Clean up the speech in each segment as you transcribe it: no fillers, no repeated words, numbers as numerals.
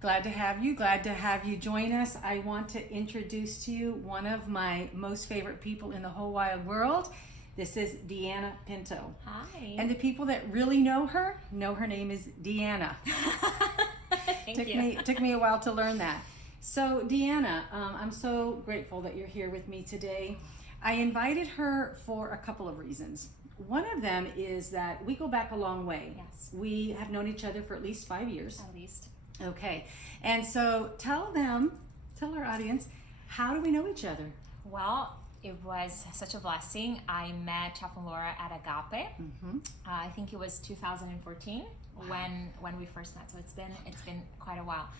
Glad to have you. Glad to have you join us. I want to introduce to you one of my most favorite people in the whole wide world. This is Deanna Pinto. Hi. And the people that really know her name is Deanna. Took me a while to learn that. So Deanna, I'm so grateful that you're here with me today. I invited her for a couple of reasons. One of them is that we go back a long way. Yes. We have known each other for at least 5 years. At least. Okay. And so tell our audience, how do we know each other? Well, it was such a blessing. I met Chaplain Laura at Agape. Mm-hmm. I think it was 2014 when we first met. So it's been quite a while.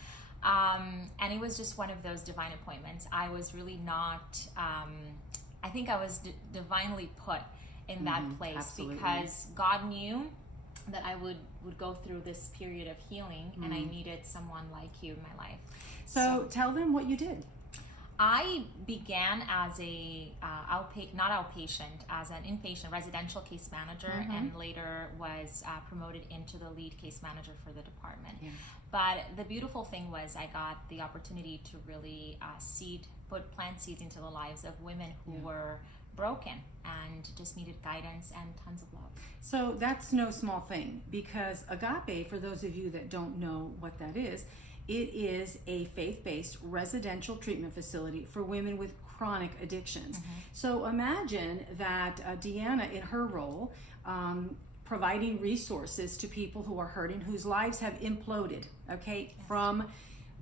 And it was just one of those divine appointments. I was really not, I think I was divinely put in that place. Absolutely. Because God knew that I would go through this period of healing, and I needed someone like you in my life. So tell them what you did. I began as not outpatient, as an inpatient residential case manager, and later was promoted into the lead case manager for the department. Yeah. But the beautiful thing was I got the opportunity to really plant seeds into the lives of women who were broken and just needed guidance and tons of love. So that's no small thing, because Agape, for those of you that don't know what that is, it is a faith-based residential treatment facility for women with chronic addictions. So imagine that Deanna, in her role, providing resources to people who are hurting, whose lives have imploded, from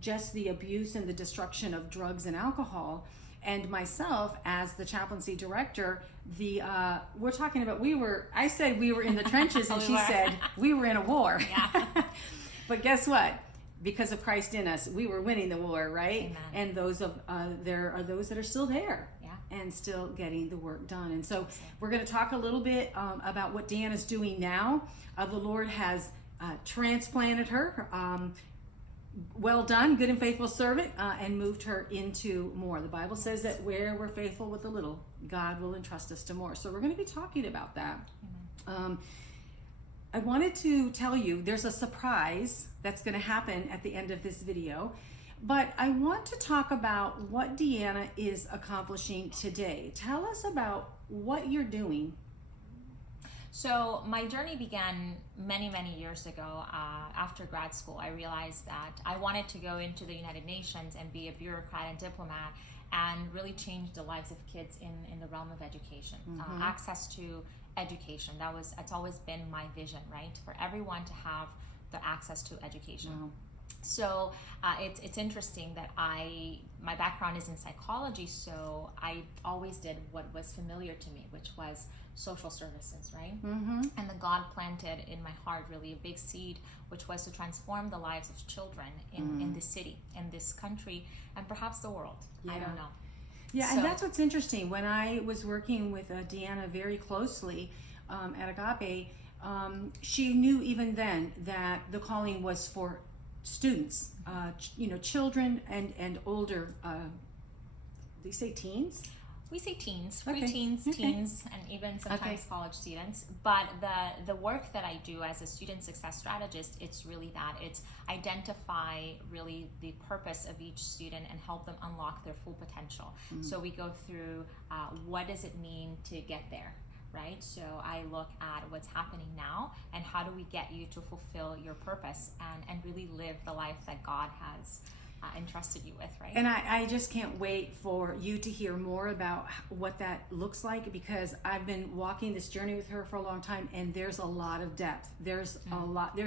just the abuse and the destruction of drugs and alcohol. And myself, as the chaplaincy director, we're talking about, I said we were in the trenches, and she said we were in a war. Yeah. But guess what? Because of Christ in us, we were winning the war, right? Amen. And there are those that are still there, and still getting the work done. And so we're going to talk a little bit about what Deanna's doing now. The Lord has transplanted her. Well done, good and faithful servant, and moved her into more. The Bible says that where we're faithful with a little, God will entrust us to more. So we're going to be talking about that. I wanted to tell you there's a surprise that's going to happen at the end of this video, but I want to talk about what Deanna is accomplishing today. Tell us about what you're doing. So my journey began many, many years ago. After grad school, I realized that I wanted to go into the United Nations and be a bureaucrat and diplomat and really change the lives of kids in the realm of education. Access to education, it's always been my vision, right? For everyone to have the access to education. Wow. So it's interesting that my background is in psychology, so I always did what was familiar to me, which was social services, right? And then God planted in my heart really a big seed, which was to transform the lives of children in this city, in this country, and perhaps the world. I don't know. Yeah, and that's what's interesting. When I was working with Deanna very closely at Agape, she knew even then that the calling was for students, children and older. Do you say teens? We say teens, preteens, teens, and even sometimes college students. But the work that I do as a student success strategist, it's really that. It's identify really the purpose of each student and help them unlock their full potential. So we go through what does it mean to get there, right? So I look at what's happening now and how do we get you to fulfill your purpose and really live the life that God has entrusted you with, right? And I just can't wait for you to hear more about what that looks like, because I've been walking this journey with her for a long time, and there's a lot of depth. There's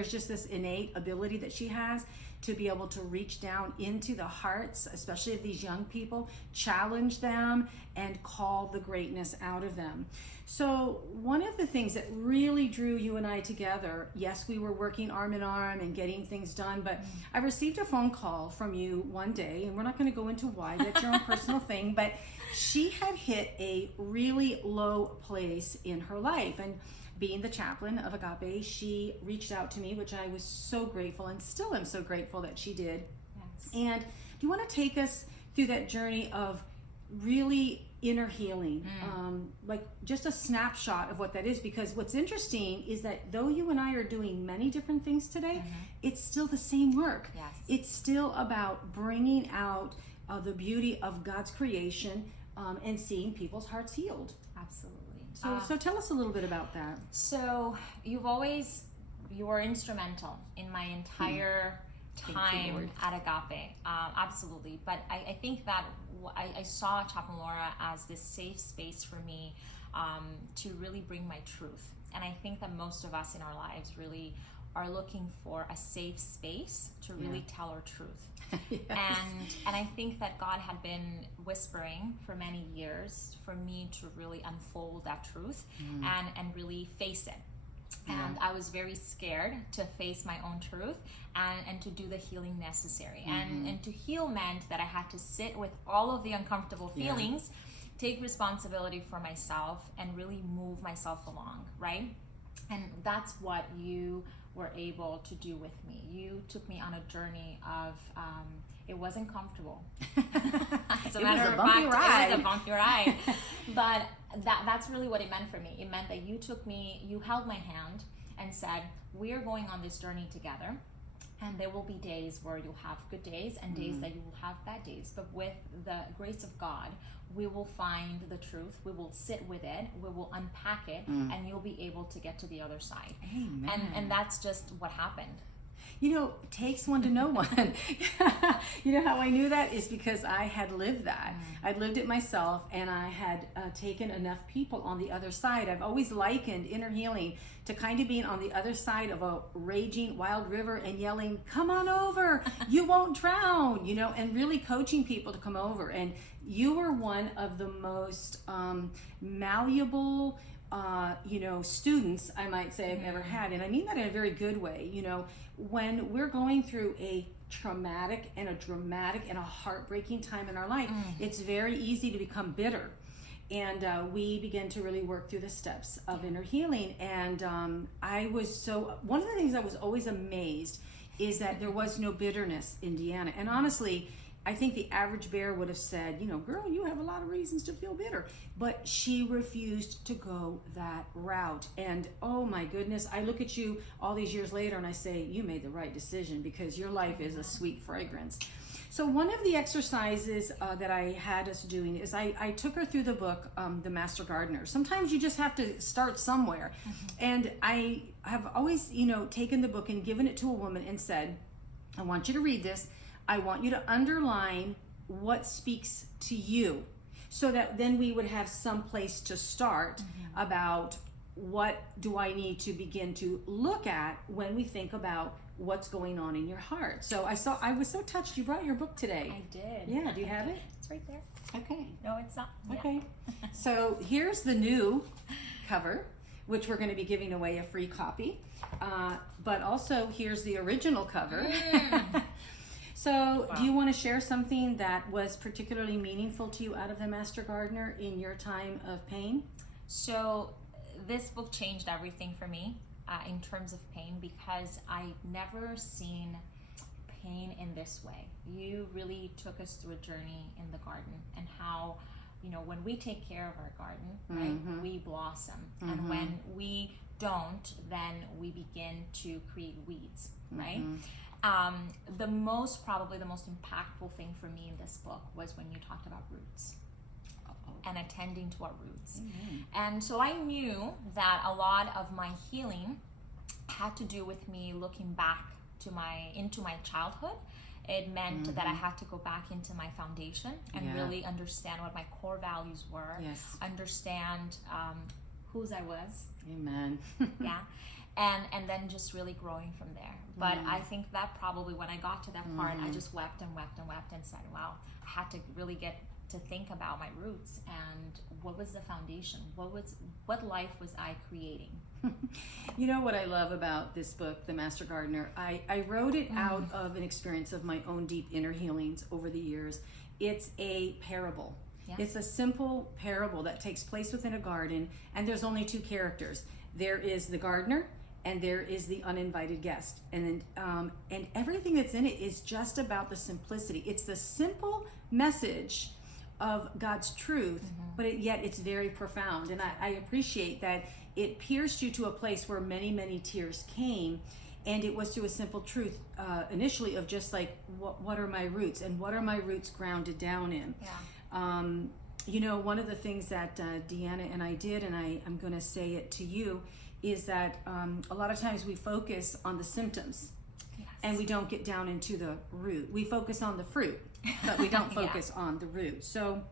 just this innate ability that she has to be able to reach down into the hearts, especially of these young people, challenge them, and call the greatness out of them. So one of the things that really drew you and I together, yes, we were working arm in arm and getting things done, but I received a phone call from you one day, and we're not going to go into why, that's your own personal thing, but she had hit a really low place in her life. And being the chaplain of Agape, she reached out to me, which I was so grateful and still am so grateful that she did. Yes. And do you want to take us through that journey of really inner healing, like just a snapshot of what that is. Because what's interesting is that though you and I are doing many different things today, it's still the same work. Yes. It's still about bringing out the beauty of God's creation, and seeing people's hearts healed. Absolutely. So tell us a little bit about that. So you were instrumental in my entire time at Agape. Absolutely. But I think that I saw Chapamora as this safe space for me to really bring my truth. And I think that most of us in our lives really are looking for a safe space to really tell our truth. Yes. And I think that God had been whispering for many years for me to really unfold that truth and really face it. And I was very scared to face my own truth and to do the healing necessary. And to heal meant that I had to sit with all of the uncomfortable feelings, take responsibility for myself, and really move myself along, right? And that's what you were able to do with me. You took me on a journey of, it wasn't comfortable. As a matter of fact, it was a bumpy ride. But that's really what it meant for me. It meant that you held my hand and said, we are going on this journey together. And there will be days where you'll have good days and days that you will have bad days. But with the grace of God, we will find the truth. We will sit with it. We will unpack it. And you'll be able to get to the other side. Amen. And that's just what happened. You know, it takes one to know one. You know how I knew that is because I had lived that. I'd lived it myself, and I had taken enough people on the other side. I've always likened inner healing to kind of being on the other side of a raging wild river and yelling, come on over, you won't drown, you know, and really coaching people to come over. And you were one of the most malleable, students, I might say, I've ever had. And I mean that in a very good way. You know, when we're going through a traumatic and a dramatic and a heartbreaking time in our life, it's very easy to become bitter. And we began to really work through the steps of inner healing. And one of the things I was always amazed is that there was no bitterness in Deanna. And honestly, I think the average bear would have said, you know, girl, you have a lot of reasons to feel bitter. But she refused to go that route. And oh my goodness, I look at you all these years later and I say, you made the right decision because your life is a sweet fragrance. So one of the exercises that I had us doing is I took her through the book, The Master Gardener. Sometimes you just have to start somewhere. And I have always, taken the book and given it to a woman and said, I want you to read this. I want you to underline what speaks to you so that then we would have some place to start about what do I need to begin to look at when we think about what's going on in your heart. So I was so touched you brought your book today. I did. Yeah, do you have it? It's right there. Okay. No, it's not. Okay. So here's the new cover, which we're going to be giving away a free copy. But also here's the original cover. So do you want to share something that was particularly meaningful to you out of The Master Gardener in your time of pain? So this book changed everything for me in terms of pain, because I never seen pain in this way. You really took us through a journey in the garden and how, when we take care of our garden, right, we blossom. And when we don't, then we begin to create weeds, right? Probably the most impactful thing for me in this book was when you talked about roots and attending to our roots. And so I knew that a lot of my healing had to do with me looking back into my childhood. It meant that I had to go back into my foundation and really understand what my core values were, understand whose I was. Amen. And then just really growing from there. But I think that probably when I got to that part, I just wept and wept and wept and said, wow, I had to really get to think about my roots and what was the foundation? What life was I creating? You know what I love about this book, The Master Gardener? I wrote it out of an experience of my own deep inner healings over the years. It's a parable. It's a simple parable that takes place within a garden, and there's only two characters. There is the gardener, and there is the uninvited guest, and everything that's in it is just about the simplicity. It's the simple message of God's truth, but yet it's very profound. And I appreciate that it pierced you to a place where many, many tears came. And it was through a simple truth initially of just like, what are my roots, and what are my roots grounded down in? Yeah. One of the things that Deanna and I did, and I'm going to say it to you, is that a lot of times we focus on the symptoms. Yes. And we don't get down into the root. We focus on the fruit, but we don't focus on the root. So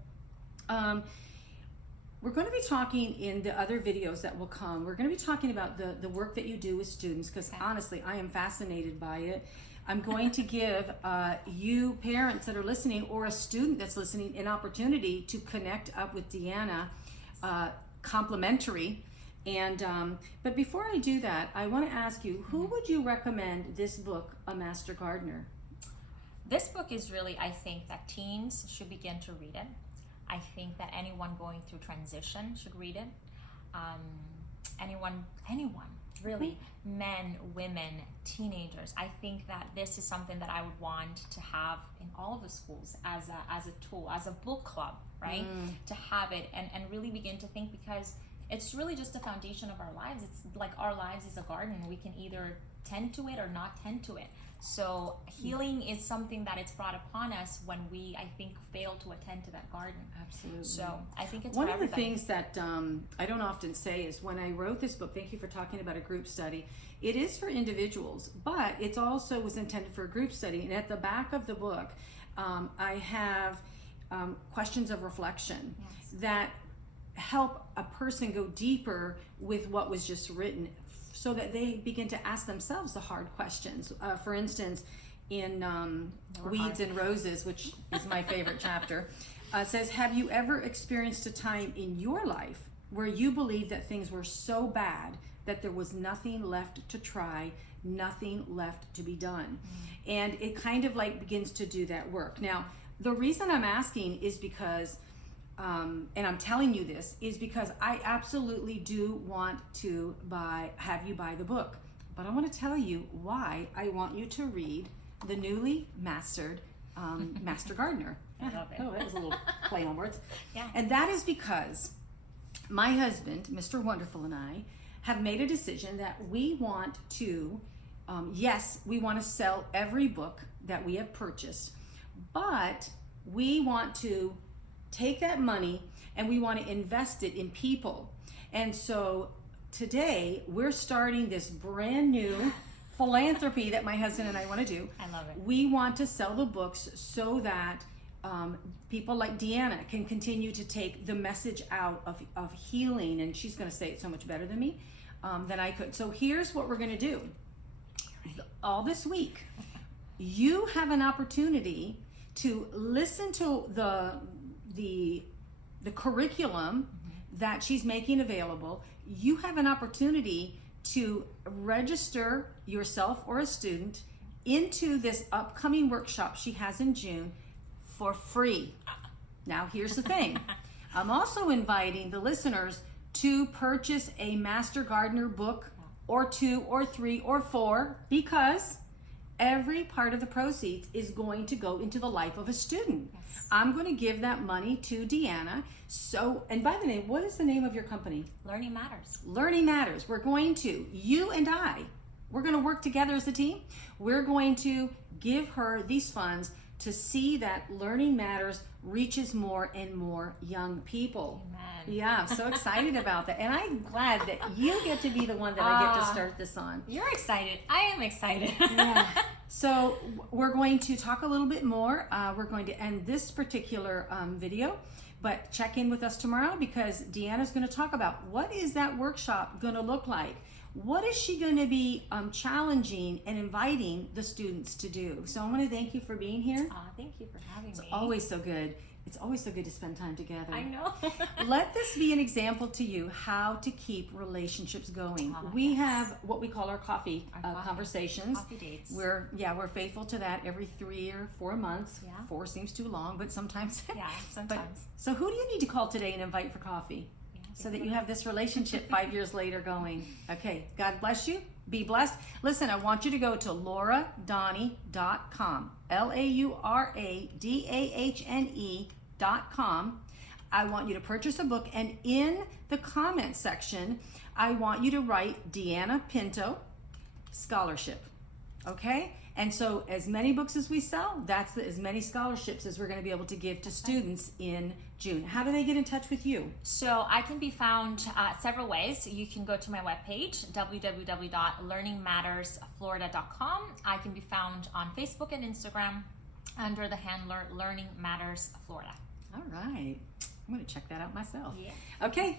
we're going to be talking in the other videos that will come. We're going to be talking about the work that you do with students, because honestly, I am fascinated by it. I'm going to give you parents that are listening, or a student that's listening, an opportunity to connect up with Deanna, complimentary. And but before I do that, I want to ask you, who would you recommend this book, A Master Gardener? This book is really, I think that teens should begin to read it. I think that anyone going through transition should read it. Anyone, really, men, women, teenagers. I think that this is something that I would want to have in all of the schools as a tool, as a book club, right? To have it and really begin to think, because it's really just the foundation of our lives. It's like our lives is a garden. We can either tend to it or not tend to it. So healing is something that it's brought upon us when we, I think, fail to attend to that garden. Absolutely. So I think it's one for of the everybody. things that I don't often say is, when I wrote this book, thank you for talking about a group study. It is for individuals, but it also was intended for a group study. And at the back of the book, I have questions of reflection that help a person go deeper with what was just written, so that they begin to ask themselves the hard questions. For instance, in Weeds and Roses, which is my favorite chapter, says, have you ever experienced a time in your life where you believed that things were so bad that there was nothing left to try, nothing left to be done? And it kind of like begins to do that work. Now, the reason I'm asking is because and I'm telling you this is because I absolutely do want to have you buy the book. But I want to tell you why I want you to read the newly mastered Master Gardener. I love it. Oh, that was a little play on words. Yeah. And that is because my husband, Mr. Wonderful, and I have made a decision that we want to, yes, we want to sell every book that we have purchased, but we want to take that money and we want to invest it in people. And so today we're starting this brand new philanthropy that my husband and I want to do. I love it. We want to sell the books so that people like Deanna can continue to take the message out of healing, and she's going to say it so much better than me, than I could. So here's what we're going to do. All this week, you have an opportunity to listen to the curriculum that she's making available. You have an opportunity to register yourself or a student into this upcoming workshop she has in June for free. Now, here's the thing. I'm also inviting the listeners to purchase a Master Gardener book, or 2 or 3 or 4, because every part of the proceeds is going to go into the life of a student. Yes. I'm going to give that money to Deanna. So, and by the name, what is the name of your company? Learning Matters. Learning Matters. We're going to, you and I, we're going to work together as a team. We're going to give her these funds to see that Learning Matters reaches more and more young people. Amen. Yeah, I'm so excited about that. And I'm glad that you get to be the one that I get to start this on. You're excited. I am excited. Yeah. So we're going to talk a little bit more. We're going to end this particular video, but check in with us tomorrow, because Deanna's going to talk about what is that workshop going to look like. What is she going to be challenging and inviting the students to do? So I want to thank you for being here. Thank you for having me. It's always so good. It's always so good to spend time together. I know. Let this be an example to you how to keep relationships going. We have what we call our coffee conversations. Coffee dates. We're faithful to that every 3 or 4 months. Yeah. 4 seems too long, but sometimes. Yeah, sometimes. So who do you need to call today and invite for coffee? So that you have this relationship 5 years later going. Okay, God bless you. Be blessed. Listen, I want you to go to lauradahne.com. Lauradahne.com. www.learningmatters.com. I want you to purchase a book, and in the comment section, I want you to write Deanna Pinto Scholarship. Okay? And so as many books as we sell, that's as many scholarships as we're going to be able to give to students in June. How do they get in touch with you? So I can be found several ways. You can go to my webpage, www.learningmattersflorida.com. I can be found on Facebook and Instagram under the handler Learning Matters Florida. All right. I'm going to check that out myself. Yeah. Okay.